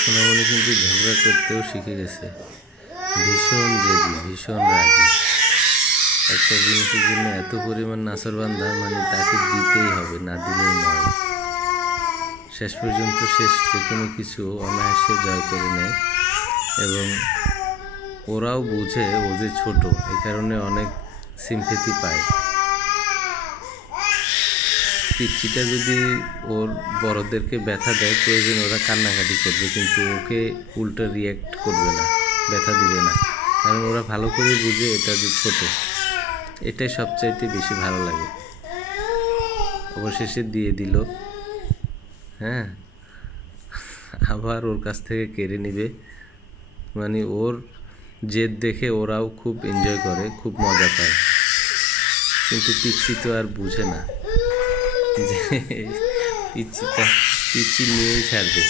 সোনামণি কিন্তু ঝগড়া করতেও শিখে গেছে। ভীষণ জেদি, ভীষণ রাগী। একটা জিনিসের জন্য এত পরিমাণ নাছোড়বান্দা, মানে তাকে দিতেই হবে, না দিলেই নয়। শেষ পর্যন্ত যে কোনো কিছু অনায়াসে জয় করে নেয় এবং ওরাও বুঝে ও যে ছোট, এই কারণে অনেক সিম্পেথি পায়। পিচ্চিটা যদি ওর বড়দেরকে ব্যথা দেয়, প্রয়োজন ওরা কান্নাকাটি করবে, কিন্তু ওকে উল্টো রিয়্যাক্ট করবে না, ব্যথা দিবে না, কারণ ওরা ভালো করে বুঝে এটা যে ছোট। এটাই সবচাইতে বেশি ভালো লাগে। অবশেষে দিয়ে দিল, হ্যাঁ, আবার ওর কাছ থেকে কেড়ে নিবে। মানে ওর জেদ দেখে ওরাও খুব এনজয় করে, খুব মজা পায়। কিন্তু পিচ্চি তো আর বুঝে না যে পিচ্চি নিয়েই ছাড়বে।